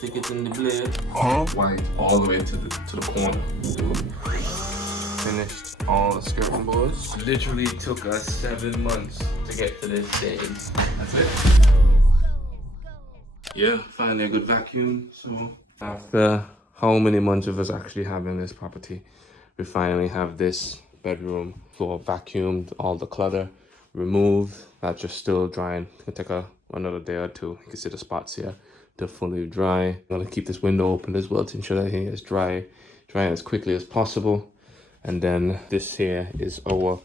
stick it in the blade. White all the way to the corner. Finished all the skirting boards. Literally took us 7 months to get to this stage. That's it. Yeah, finally a good vacuum. So after how many months of us actually having this property, we finally have this bedroom floor vacuumed, all the clutter removed. That's just still drying. It can take another day or two. You can see the spots here. They're fully dry. I'm gonna keep this window open as well to ensure that it is drying as quickly as possible. And then this here is our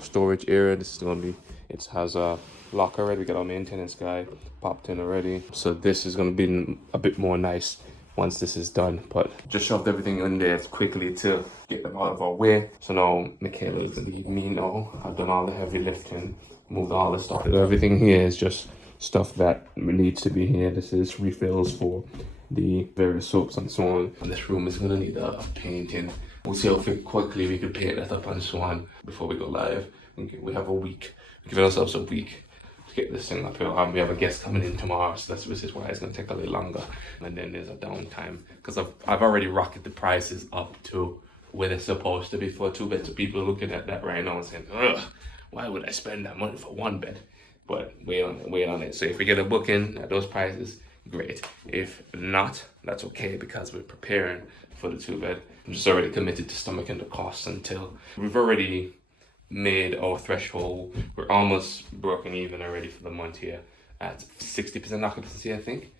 storage area. This is gonna be, it has a lock already. We got our maintenance guy popped in already. So this is gonna be a bit more nice once this is done. But just shoved everything in there quickly to get them out of our way. So now Michaela is gonna leave me now. I've done all the heavy lifting, moved all the stuff. Everything here is just stuff that needs to be here. This is refills for the various soaps and so on. And this room is gonna need a painting. We'll see how quickly we can paint that up and so on before we go live. We have a week. We're giving ourselves a week to get this thing up here. We have a guest coming in tomorrow, so this is why it's gonna take a little longer. And then there's a downtime because I've already rocketed the prices up to where they're supposed to be for 2 beds. So people are looking at that right now and saying, ugh, why would I spend that money for 1 bed? But wait on it. So if we get a booking at those prices, great. If not, that's okay because we're preparing for the 2 bed. I'm just already committed to stomaching the costs until we've already made our threshold. We're almost broken even already for the month here at 60% occupancy, I think.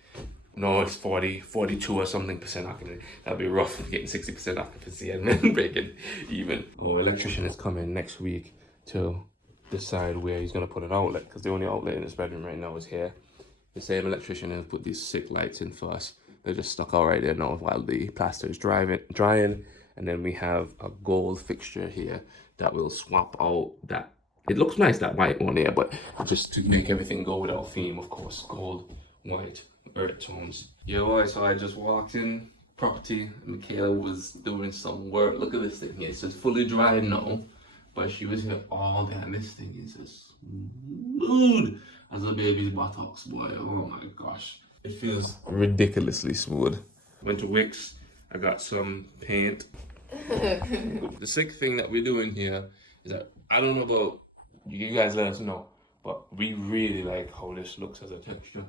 No, it's 42 or something percent occupancy. That'd be rough getting 60% occupancy and then breaking even. Our electrician is coming next week to decide where he's gonna put an outlet, because the only outlet in this bedroom right now is here. The same electrician has put these sick lights in for us. They're just stuck out right there now while the plaster is drying. And then we have a gold fixture here that will swap out that. It looks nice, that white one here, but just to make everything go with our theme, of course, gold, white, earth tones. Yeah, boy, so I just walked in property. Michaela was doing some work. Look at this thing here. So it's fully dry now, but she was here all day, and this thing is as smooth as a baby's buttocks, boy. Oh my gosh. It feels ridiculously smooth. Went to Wix, I got some paint. The sick thing that we're doing here is that, I don't know about, you guys let us know, but we really like how this looks as a texture.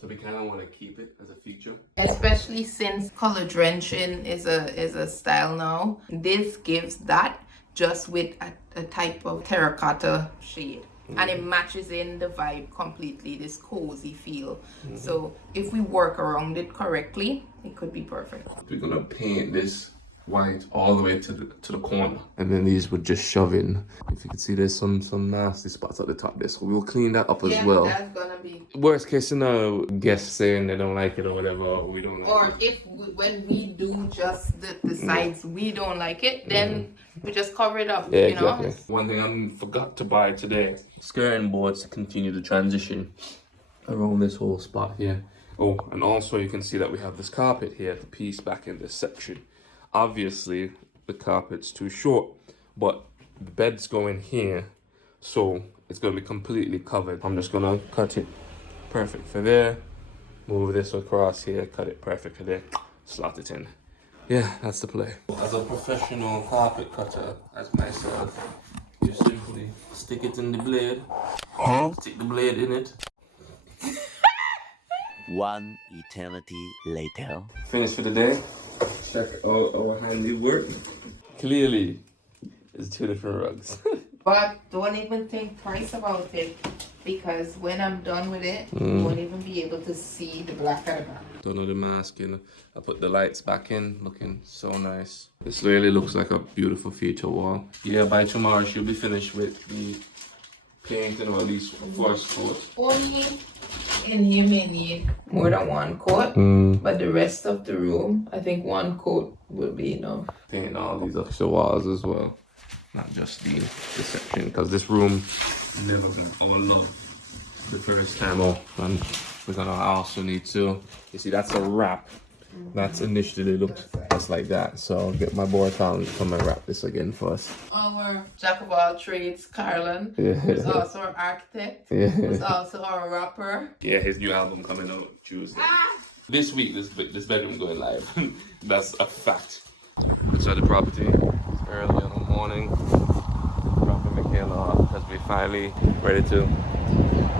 So we kind of want to keep it as a feature. Especially since color drenching is a style now. This gives that just with a type of terracotta shade. And it matches in the vibe completely, this cozy feel. So if we work around it correctly, it could be perfect. We're gonna paint this white all the way to the corner, and then these would just shove in. If you can see, there's some nasty spots at the top there, so we'll clean that up as well. That's gonna be worst case scenario, guests saying they don't like it or whatever, or we don't like or it. if when we do just the sides we don't like it, then we just cover it up. Yeah, you know? exactly. One thing I forgot to buy today, skirting boards to continue the transition around this whole spot here. Oh, and also you can see that we have this carpet here, the piece back in this section. Obviously the carpet's too short, but the bed's going here, so it's going to be completely covered. I'm just gonna cut it perfect for there, move this across here, cut it perfect for there, slot it in. Yeah, that's the play. As a professional carpet cutter, as myself, you simply stick it in the blade, stick the blade in it. One eternity later. Finished for the day. Check out our handiwork. Clearly, it's 2 different rugs. But don't even think twice about it, because when I'm done with it, you won't even be able to see the black at the back. Don't know the masking. I put the lights back in, looking so nice. This really looks like a beautiful feature wall. Yeah, by tomorrow she'll be finished with the painting, or at least first coat. Only in here may need more than 1 coat, but the rest of the room, I think 1 coat will be enough. Painting all these extra walls as well, not just the section, because this room never got our love the first time out, and we're gonna also need to, you see, that's a wrap. That's initially looked just like that, so I'll get my boy Colin to come and wrap this again for us. Our jack of all trades, Carlin, who's also our architect, who's also our rapper. Yeah, his new album coming out Tuesday. This week, this bedroom going live. That's a fact. Outside the property, it's early in the morning. Dropping Michaela off as we finally ready to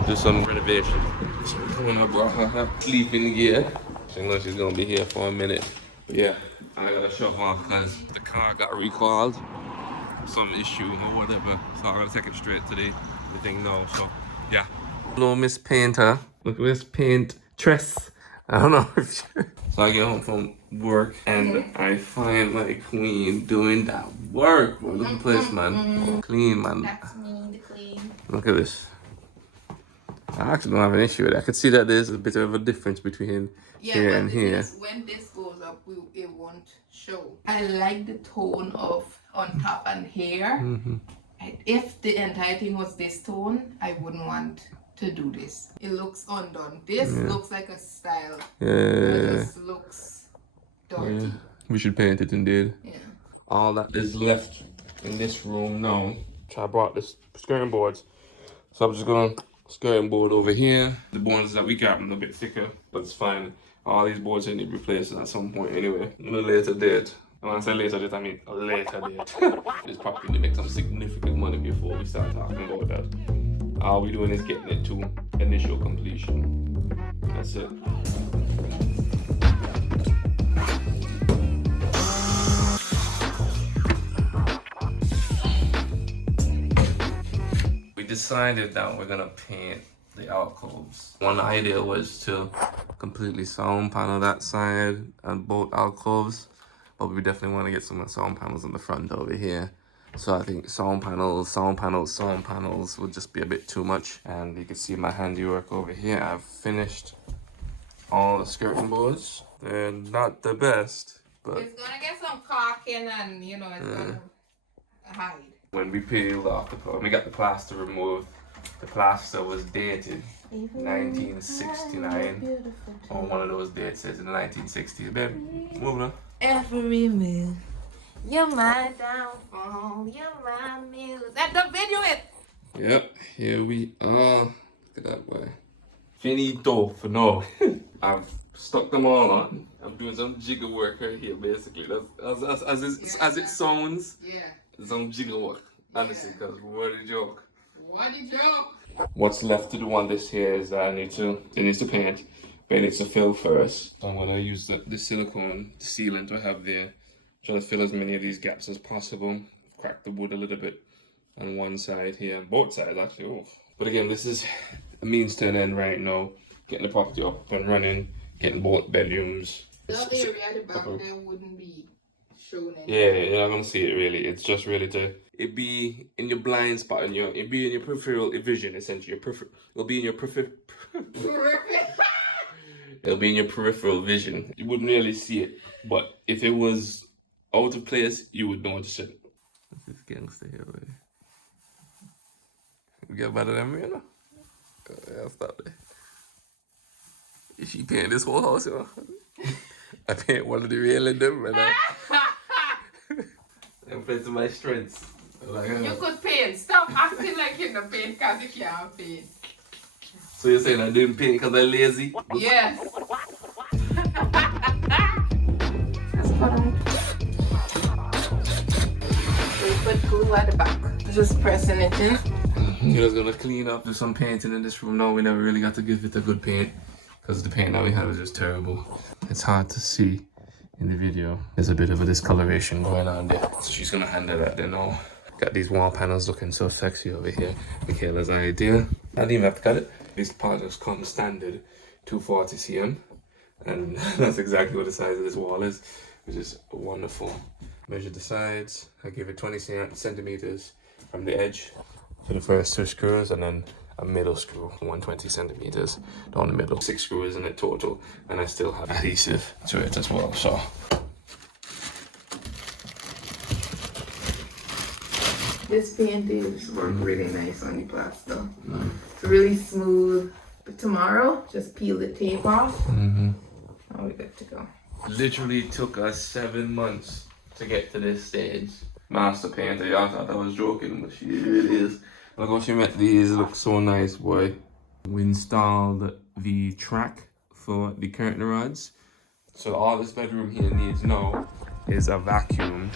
do some renovation. So when I brought her sleeping gear, she knows she's gonna be here for a minute. But yeah, I gotta shove off because the car got recalled. Some issue or whatever. So I'm gonna take it straight to the thing now. So yeah. Hello, Miss Painter. Look at this paint tress. I don't know if so I get home from work and I find my queen doing that work. Look at the place, man. Clean, man. That's me, the clean. Look at this. I actually don't have an issue with it. I could see that there's a bit of a difference between here and here. When this goes up, it won't show. I like the tone of on top and here. If the entire thing was this tone, I wouldn't want to do this. It looks undone. This looks like a style. It just looks dirty. Yeah. We should paint it indeed. Yeah. All that is left in this room now. So I brought this skirting boards. So I'm just gonna skirting board over here. The boards that we got are a bit thicker, but it's fine. All these boards need replacing at some point anyway. In a later date. And when I say later date, I mean a later date. This property need to make some significant money before we start talking about that. All we're doing is getting it to initial completion. That's it. We decided that we're gonna paint the alcoves. One idea was to completely sound panel that side and both alcoves, but we definitely want to get some sound panels on the front over here. So I think sound panels would just be a bit too much. And you can see my handiwork over here. I've finished all the skirting boards. They're not the best, but It's gonna get some caulking and it's gonna hide. when we peeled off when we got the plaster removed, the plaster was dated 1969 on one of those dates. Says in the 1960s. Babe, move on. Every move. You're my downfall. You're my muse. That's the video it. Yep, here we are. Look at that boy. Finito for now. I've stuck them all on. I'm doing some jiggle work right here, basically. That's as it sounds. Yeah. Some jiggle work. Honestly, because what a joke. What a joke. What's left to do on this here is it needs to paint, but it needs to fill first. So I'm gonna use the silicone sealant I have there. Try to fill as many of these gaps as possible. Crack the wood a little bit on one side here, both sides actually. Oh. But again, this is a means to an end right now. Getting the property up and running, getting both bedrooms. The area at the back there wouldn't be shown anymore. Yeah, you're not gonna see it really. It's just really it be in your blind spot and it be in your peripheral vision essentially. It'll be in your it'll be in your peripheral vision. You wouldn't really see it, but if it was out of place, you would notice it. This is gangster here, buddy. We get better than me, you know? Yeah, stop there. She paint this whole house, you know? I paint one of the real in them, and I'm playing to my strengths. You could paint. Stop acting like you're not paint because you can't paint. So you're saying I didn't paint because I'm lazy? Yes. We put glue at the back. Just pressing it in. You're just gonna clean up, do some painting in this room. No, we never really got to give it a good paint because the paint that we had was just terrible. It's hard to see in the video. There's a bit of a discoloration going on there. So she's gonna handle that then now. Got these wall panels looking so sexy over here. Michaela's idea. I didn't even have to cut it. These panels come standard 240 cm. And that's exactly what the size of this wall is, which is wonderful. Measure the sides. I give it 20 centimeters from the edge to the first 2 screws, and then a middle screw, 120 centimeters down the middle. 6 screws in it total, and I still have adhesive to it as well. So this paint is work really nice on the plaster. It's really smooth. But tomorrow, just peel the tape off. Now we're good to go. literally took us 7 months to get to this stage. Master painter, y'all thought I was joking, but she really is. Look how she made these look so nice, boy. We installed the track for the curtain rods. So all this bedroom here needs now is a vacuum.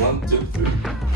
One, two, three.